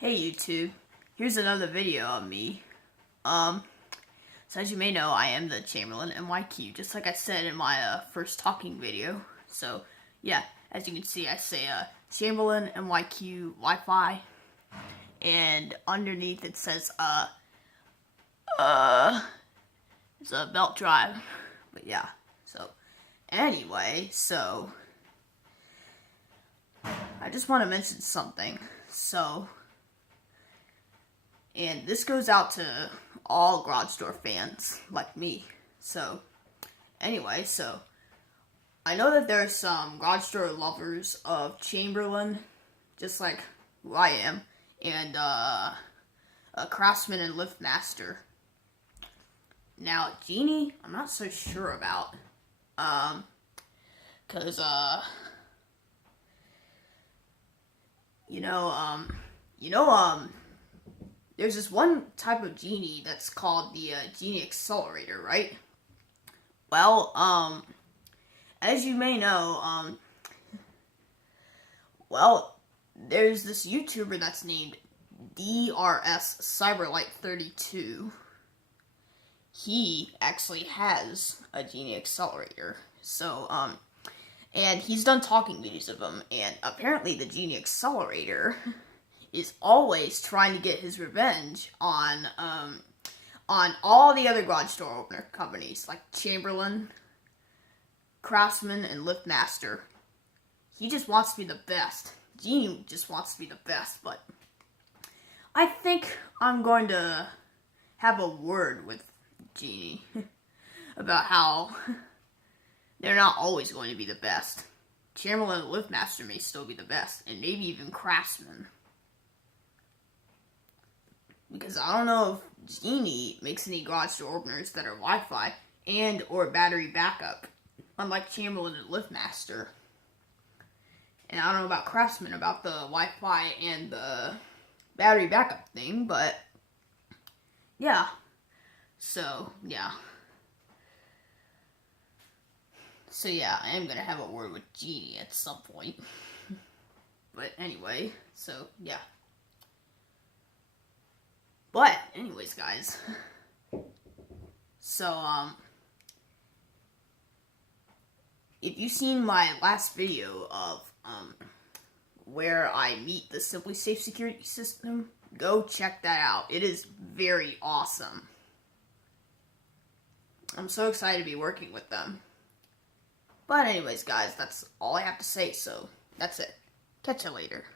Hey YouTube, here's another video of me. So as you may know, I am the Chamberlain NYQ, just like I said in my first talking video. So yeah, as you can see, I say Chamberlain NYQ Wi-Fi, and underneath it says it's a belt drive. But yeah, so anyway, so I just want to mention something. And this goes out to all garage door fans like me. So, anyway, I know that there's some garage door lovers of Chamberlain, just like who I am, and a Craftsman and Liftmaster. Now, Genie, I'm not so sure about, cause there's this one type of Genie that's called the Genie Accelerator, right? Well, as you may know, there's this YouTuber that's named DRS Cyberlight32. He actually has a Genie Accelerator. So, and he's done talking videos of him, and apparently the Genie Accelerator is always trying to get his revenge on all the other garage door opener companies like Chamberlain, Craftsman, and Liftmaster. He just wants to be the best. Genie just wants to be the best, but I think I'm going to have a word with Genie about how they're not always going to be the best. Chamberlain and Liftmaster may still be the best, and maybe even Craftsman. Because I don't know if Genie makes any garage door openers that are Wi-Fi and or battery backup, unlike Chamberlain and Liftmaster. And I don't know about Craftsman about the Wi-Fi and the battery backup thing, but yeah. So yeah, I am gonna have a word with Genie at some point. But anyway, so yeah. But, anyways, guys, if you've seen my last video of, where I meet the Simply Safe security system, go check that out. It is very awesome. I'm so excited to be working with them. But anyways, guys, that's all I have to say, so that's it. Catch you later.